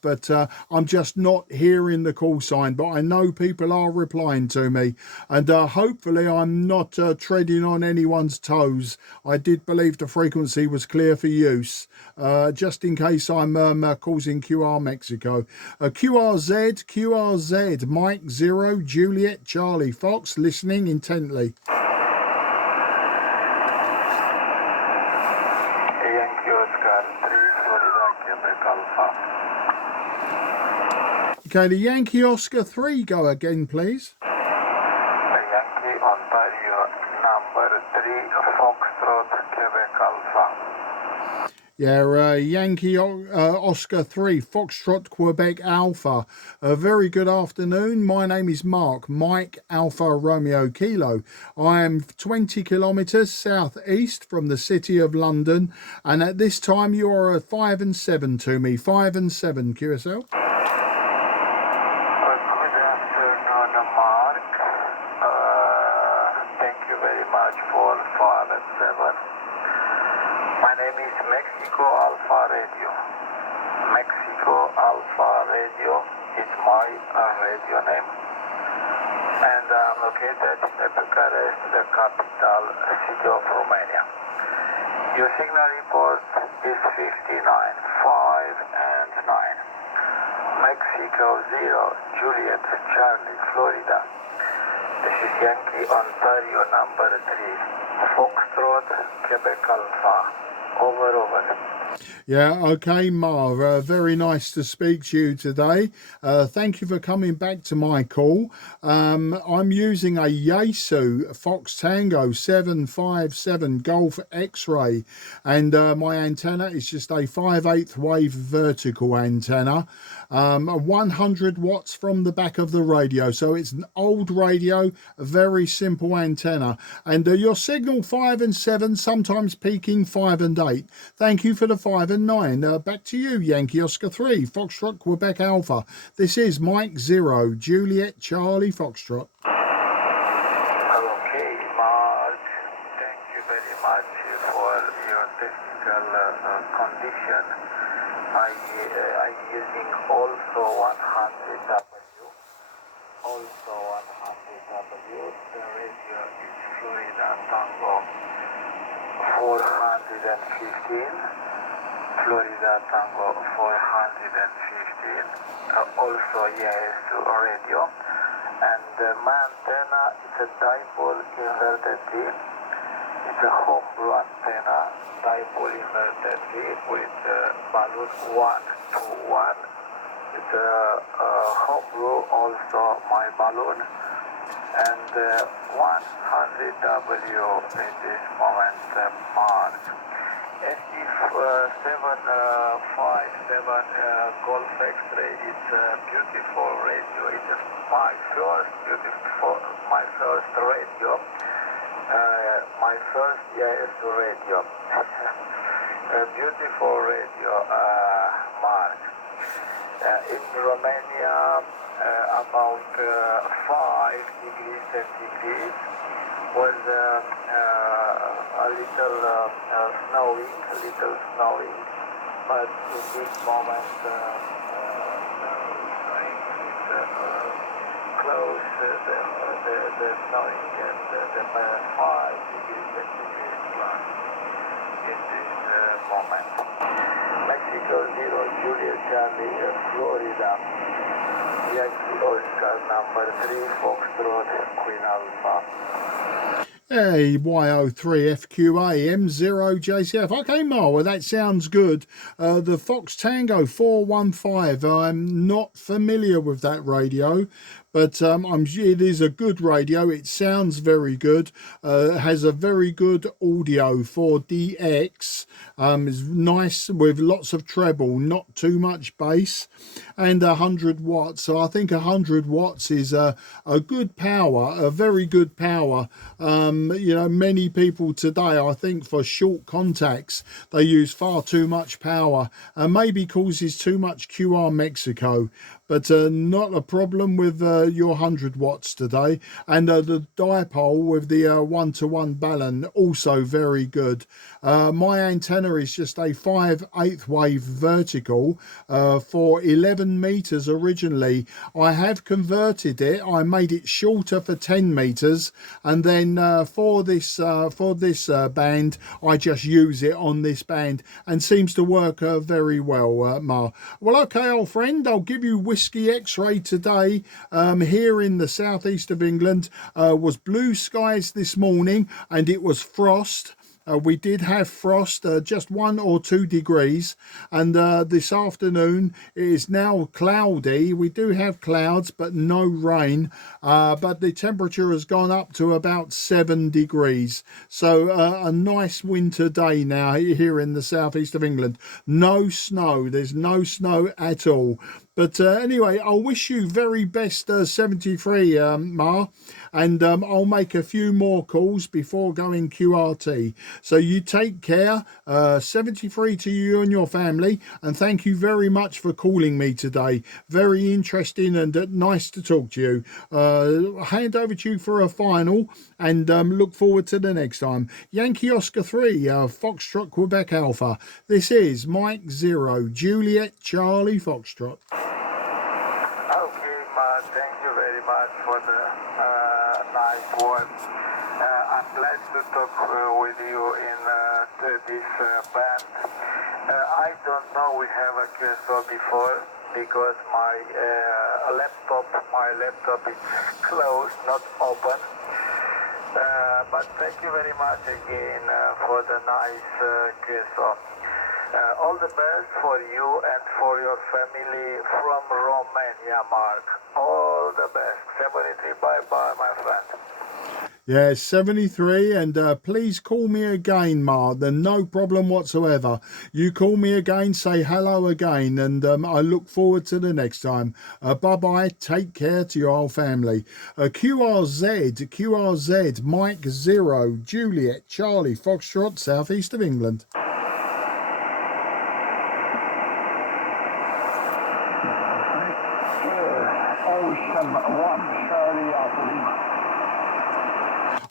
but I'm just not hearing the call sign, but I know people are replying to me, and hopefully I'm not treading on anyone's toes. I did believe the frequency was clear for use, just in case I'm causing QR Mexico. QRZ, Mike 0, Juliet, Charlie, Fox, listening intently. Yankee Oscar 3, Florida, Quebec Alpha. Okay, the Yankee Oscar 3, go again, please. Yankee Ontario, number 3, Foxtrot, Quebec Alpha. Yeah, Yankee Oscar 3, Foxtrot, Quebec Alpha. A very good afternoon. My name is Mark, Mike Alpha Romeo Kilo. I am 20 kilometres southeast from the city of London, and at this time you are at 5 and 7 to me. 5 and 7, QSL. Good afternoon, Mark. Thank you very much for 5 and 7. My name is Mexico Alpha Radio. Mexico Alpha Radio is my radio name. And I'm located in Bucharest, the capital city of Romania. Your signal report is 59, 5 and 9. Mexico 0, Juliet, Charlie, Florida. This is Yankee Ontario number 3, Foxtrot, Quebec Alpha. Over. Yeah, okay, Mar. Very nice to speak to you today. Thank you for coming back to my call. I'm using a Yaesu Fox Tango 757 Golf X-ray, and my antenna is just a 5/8 wave vertical antenna, 100 watts from the back of the radio. So it's an old radio, a very simple antenna, and your signal 5 and 7, sometimes peaking 5 and 8. Thank you for the 5 and 9. Back to you, Yankee Oscar 3, Foxtrot, Quebec Alpha. This is Mike 0, Juliet, Charlie, Foxtrot. Okay, Mark. Thank you very much for your technical condition. I'm using also 100W. Also 100W. The radio is Florida Tango 415. Florida Tango 415. Also yes radio. And my antenna is a dipole inverted V. It's a homebrew antenna, dipole inverted V with balloon 1 to 1. It's a homebrew, also my balloon. And 100W in this moment mark. SG757 Golf X-ray is a beautiful radio. It's my first radio. My first radio. A beautiful radio, Mark. In Romania, about 5 degrees centigrade was a little snowing, but in this moment the close the snowing and the 5 degrees centigrade plus in this moment. Mexico 0, Juliet, Charlie, Florida. Yankee Oscar number 3, Foxtrot, Queen Alpha. Hey, YO3 FQA M0 JCF. Okay, Mar, well, that sounds good. The Fox Tango 415. I'm not familiar with that radio, but it is a good radio. It sounds very good. Has a very good audio for DX. It's nice with lots of treble, not too much bass, and 100 watts. So I think 100 watts is a good power, a very good power. Many people today, I think for short contacts, they use far too much power and maybe causes too much QR Mexico, but not a problem with your 100 watts today, and the dipole with the 1-to-1 balun also very good. My antenna is just a 5/8 wave vertical for 11 meters originally. I have converted it. I made it shorter for 10 meters, and then for this band I just use it on this band, and seems to work very well, Ma. Well, okay, old friend, I'll give you Whiskey X-Ray today. Here in the southeast of England was blue skies this morning, and it was frost. We did have frost, just 1 or 2 degrees, and this afternoon it is now cloudy. We do have clouds, but no rain, but the temperature has gone up to about 7 degrees. So a nice winter day now here in the southeast of England. No snow, there's no snow at all. But anyway, I'll wish you very best 73, Ma, and I'll make a few more calls before going QRT. So you take care. 73 to you and your family, and thank you very much for calling me today. Very interesting and nice to talk to you. Hand over to you for a final, and look forward to the next time. Yankee Oscar 3, Foxtrot Quebec Alpha. This is Mike 0, Juliet Charlie Foxtrot. Okay, Ma, thank you very much for the nice words. I'm glad to talk with you in this band. I don't know we have a QSO before, because my laptop is closed, not open. But thank you very much again for the nice QSO. All the best for you and for your family from Romania, Mark. All the best. 73, bye-bye, my friend. Yeah, 73, and please call me again, Ma. Then no problem whatsoever. You call me again, say hello again, and I look forward to the next time. Bye-bye, take care to your whole family. QRZ, Mike 0, Juliet, Charlie, Foxtrot, southeast of England. Ocean 1, Charlie Alpha Lima.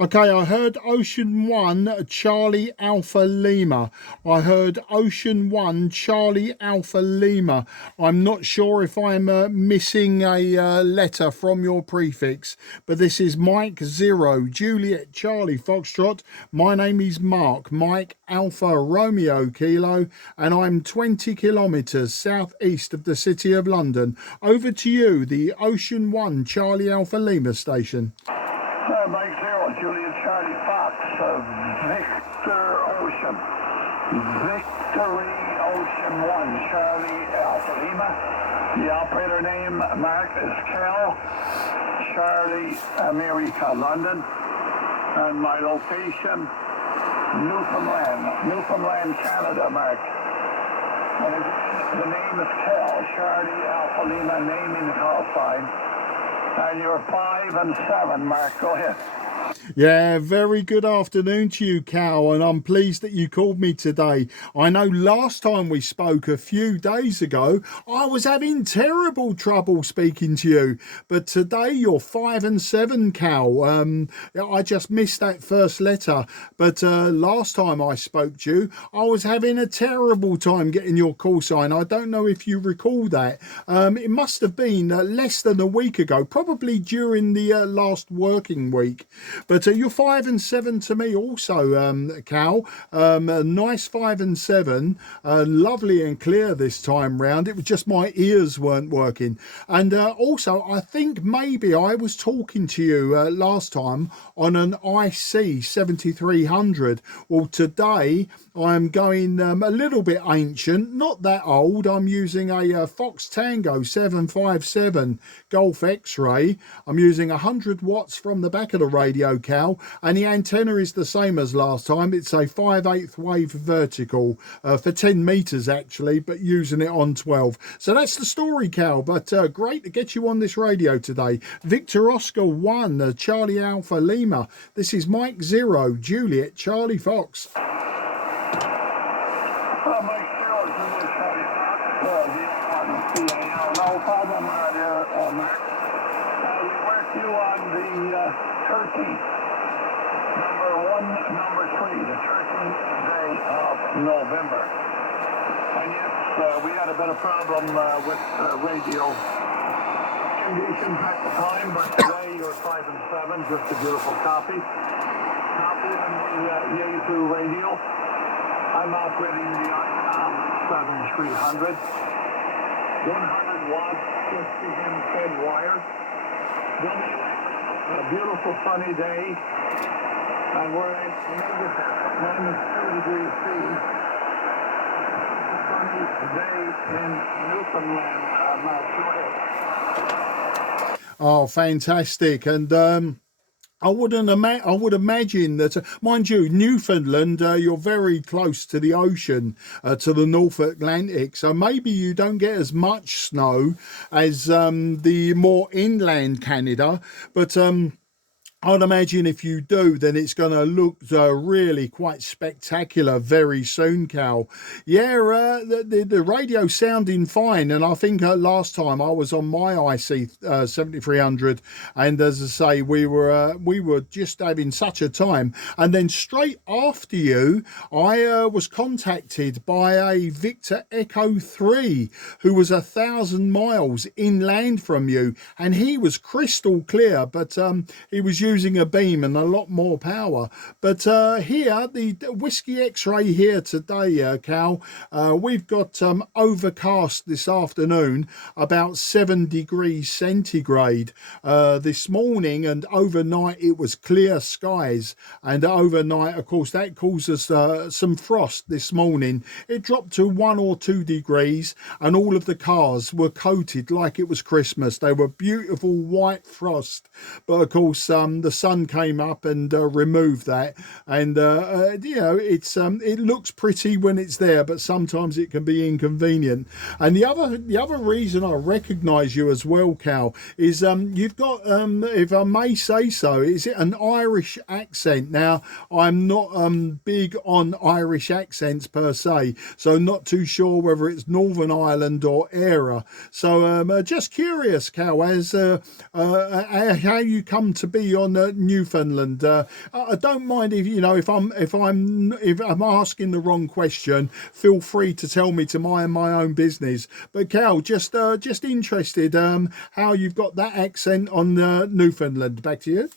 Okay, I heard Ocean 1, Charlie Alpha Lima. I heard Ocean 1, Charlie Alpha Lima. I'm not sure if I'm missing a letter from your prefix, but this is Mike 0, Juliet Charlie Foxtrot. My name is Mark, Mike Alpha Romeo Kilo, and I'm 20 kilometres southeast of the city of London. Over to you, the Ocean 1, Charlie Alpha Lima station. Mike 0, Juliet Charlie Fox, Victor Ocean. Victory Ocean 1, Charlie Alpha Lima. The operator name, Mark, is Cal. Charlie, America, London. And my location, Newfoundland, Canada, Mark. And the name is Cal, Charlie Alpha Lima, name in the call sign. And you're 5 and 7, Mark. Go ahead. Yeah, very good afternoon to you, Cal, and I'm pleased that you called me today. I know last time we spoke a few days ago, I was having terrible trouble speaking to you, but today you're 5 and 7, Cal. I just missed that first letter, but last time I spoke to you, I was having a terrible time getting your call sign. I don't know if you recall that. It must have been less than a week ago, probably during the last working week. But you're 5 and 7 to me also, Cal. A nice 5 and 7, lovely and clear this time round. It was just my ears weren't working. And also, I think maybe I was talking to you last time on an IC 7300. Well, today I'm going a little bit ancient, not that old. I'm using a Fox Tango 757 Golf X-Ray. I'm using 100 watts from the back of the radio, Cal, and the antenna is the same as last time. It's a 5/8 wave vertical for 10 meters actually, but using it on 12. So that's the story, Cal, but great to get you on this radio today. Victor Oscar 1, Charlie Alpha Lima. This is Mike 0, Juliet Charlie Fox. Mike 0, Juliet Charlie Fox, no problem, Mark. you on the turkey, number 3, the turkey day of November. And yes, we had a bit of problem with radio conditions at the time, but today you're 5 and 7, just a beautiful copy. Copy on the Yazoo radio. I'm operating the ICOM 7300. 100 watt 60 fed wire. A beautiful sunny day, and we're at -2 degrees C. A sunny day in Newfoundland, Oh, fantastic. And I would imagine that, mind you, Newfoundland, you're very close to the ocean, to the North Atlantic, so maybe you don't get as much snow as the more inland Canada, but I'd imagine if you do, then it's going to look really quite spectacular very soon, Cal. Yeah, the radio's sounding fine, and I think last time I was on my IC 7300, and as I say, we were just having such a time. And then straight after you, I was contacted by a Victor Echo 3 who was 1,000 miles inland from you, and he was crystal clear, but he was using a beam and a lot more power. But here, the Whiskey X-Ray here today, Cal, we've got overcast this afternoon, about 7 degrees centigrade this morning, and overnight it was clear skies, and overnight, of course, that caused us some frost this morning. It dropped to 1 or 2 degrees, and all of the cars were coated like it was Christmas. They were beautiful white frost, but of course the sun came up and removed that, and you know, it looks pretty when it's there, but sometimes it can be inconvenient. And the other reason I recognize you as well, Cal, is you've got, if I may say so, is it an Irish accent? Now, I'm not big on Irish accents per se, so not too sure whether it's Northern Ireland or Era. So just curious, Cal, as how you come to be on Newfoundland. I don't mind if you know if I'm asking the wrong question. Feel free to tell me to mind my own business. But Cal, just interested how you've got that accent on Newfoundland. Back to you.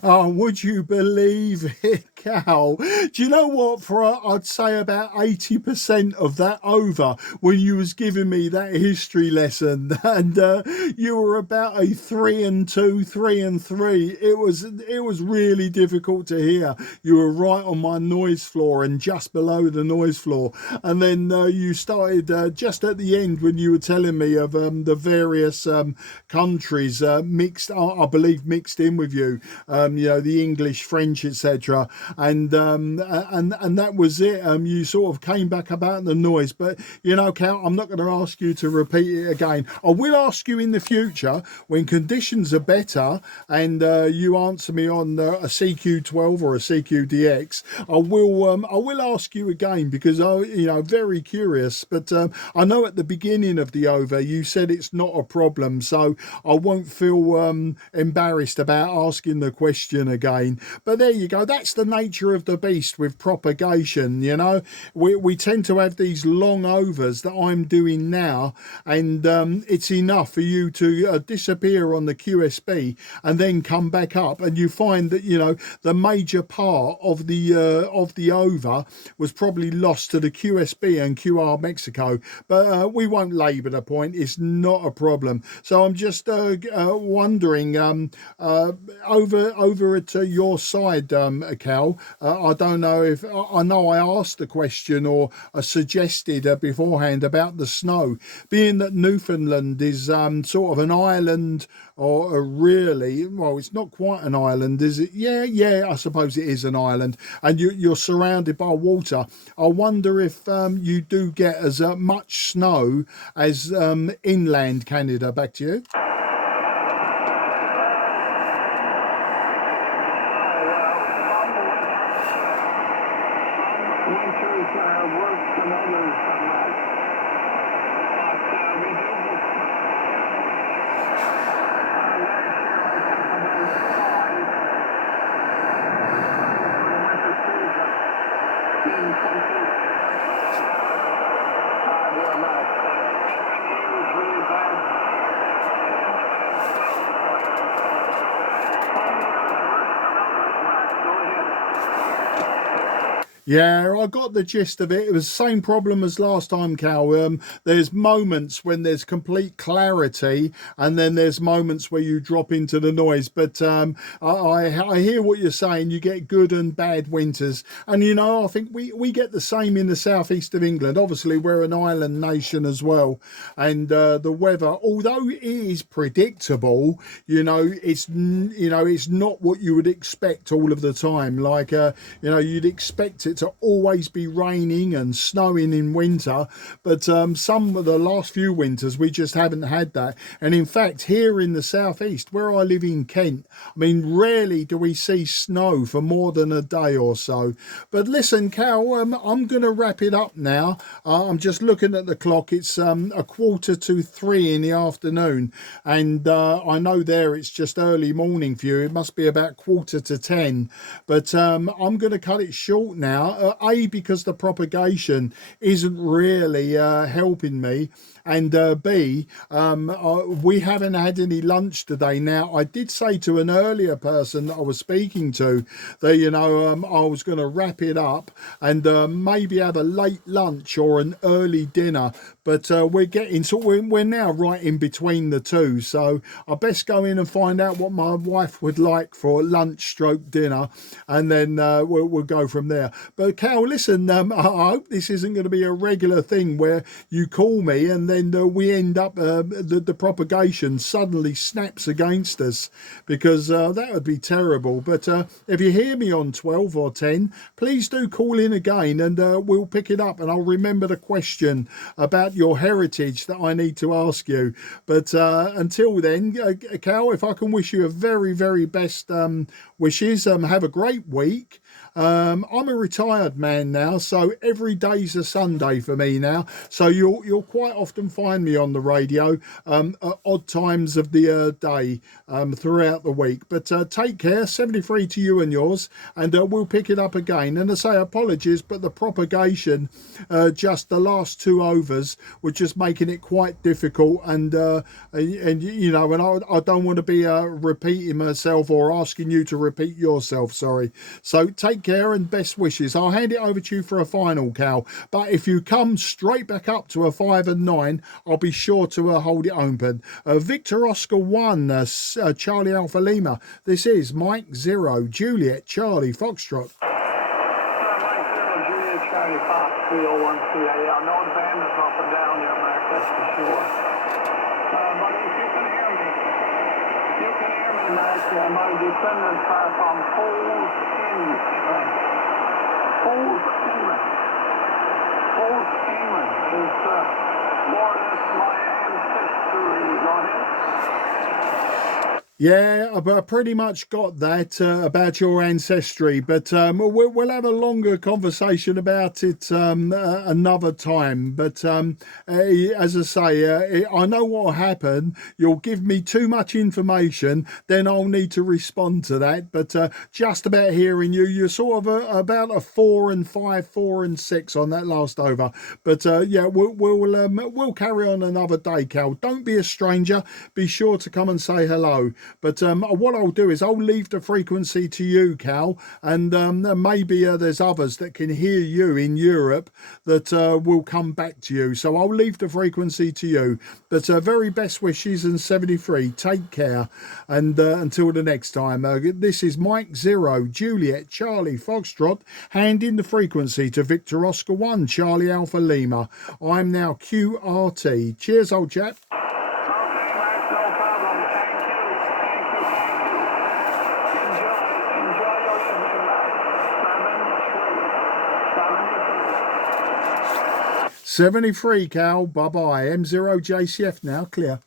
Oh, would you believe it, Cal? Do you know what? For I'd say about 80% of that over when you was giving me that history lesson, and you were about a 3 and 2, 3 and 3. It was really difficult to hear. You were right on my noise floor and just below the noise floor, and then you started just at the end when you were telling me of the various countries mixed, I believe, mixed in with you. you know, the English, French, etc. And that was it. You sort of came back about the noise. But, you know, Cal, I'm not going to ask you to repeat it again. I will ask you in the future when conditions are better and you answer me on a CQ12 or a CQDX. I will ask you again because you know, very curious. But I know at the beginning of the over you said it's not a problem, so I won't feel embarrassed about asking the question again. But there you go. That's the nature of the beast with propagation. You know, we tend to have these long overs that I'm doing now, and it's enough for you to disappear on the QSB and then come back up, and you find that, you know, the major part of the over was probably lost to the QSB and QR Mexico. But we won't labour the point. It's not a problem. So I'm just wondering, over at your side, Cal, I don't know if I know I asked the question or suggested beforehand about the snow, being that Newfoundland is sort of an island, or really, well, it's not quite an island, is it? Yeah, I suppose it is an island, and you're surrounded by water. I wonder if you do get as much snow as inland Canada. Back to you. Winters are worse than others on that. But we do get last year I think about 5 for the winter season in countries. We're not usually bad. Yeah, I got the gist of it. It was the same problem as last time, Cal. There's moments when there's complete clarity, and then there's moments where you drop into the noise. But I hear what you're saying. You get good and bad winters. And, you know, I think we get the same in the southeast of England. Obviously, we're an island nation as well. And the weather, although it is predictable, you know, it's not what you would expect all of the time. Like, you know, you'd expect it to always be raining and snowing in winter, but some of the last few winters we just haven't had that. And in fact, here in the southeast where I live in Kent, I mean, rarely do we see snow for more than a day or so. But listen, Cal, I'm going to wrap it up now. I'm just looking at the clock. It's 2:45 in the afternoon, and I know there it's just early morning for you. It must be about 9:45, but I'm going to cut it short now. Because the propagation isn't really helping me, and B, we haven't had any lunch today. Now, I did say to an earlier person that I was speaking to that, you know, I was going to wrap it up and maybe have a late lunch or an early dinner, but we're now right in between the two, so I best go in and find out what my wife would like for lunch stroke dinner, and then we'll go from there. But Cal, listen, I hope this isn't going to be a regular thing where you call me and then we end up the propagation suddenly snaps against us, because that would be terrible. But if you hear me on 12 or 10, please do call in again, and we'll pick it up, and I'll remember the question about your heritage that I need to ask you. But until then, Cal, if I can wish you a very, very best wishes, have a great week. I'm a retired man now, so every day's a Sunday for me now. So you'll quite often find me on the radio at odd times of the day throughout the week. But take care. 73 to you and yours, and we'll pick it up again. And I say apologies, but the propagation, just the last two overs were just making it quite difficult. And you know, and I don't want to be repeating myself or asking you to repeat yourself. Sorry. So take care and best wishes. I'll hand it over to you for a final, Cal. But if you come straight back up to a 5 and 9, I'll be sure to hold it open. Victor Oscar 1, Charlie Alpha Lima. This is Mike 0, Juliet Charlie Foxtrot. Mike 0, Juliet Charlie Fox 301 CA. I know the band is up and down there, Mark, that's for sure. But if you can hear me Max. My descendants are from Falls England. Falls England. Falls England is more or less my ancestry, got it? Yeah, I pretty much got that about your ancestry, but we'll have a longer conversation about it another time. But as I say, I know what will happen. You'll give me too much information, then I'll need to respond to that. But just about hearing you, you're sort of about a 4 and 5, 4 and 6 on that last over. But yeah, we'll carry on another day, Cal. Don't be a stranger. Be sure to come and say hello. But what I'll do is I'll leave the frequency to you, Cal, and maybe there's others that can hear you in Europe that will come back to you. So I'll leave the frequency to you. But very best wishes and 73. Take care. And until the next time, this is Mike 0, Juliet, Charlie, Foxtrot, handing the frequency to Victor Oscar 1, Charlie Alpha Lima. I'm now QRT. Cheers, old chap. Thank you. 73, Cal. Bye-bye. M0 JCF now. Clear.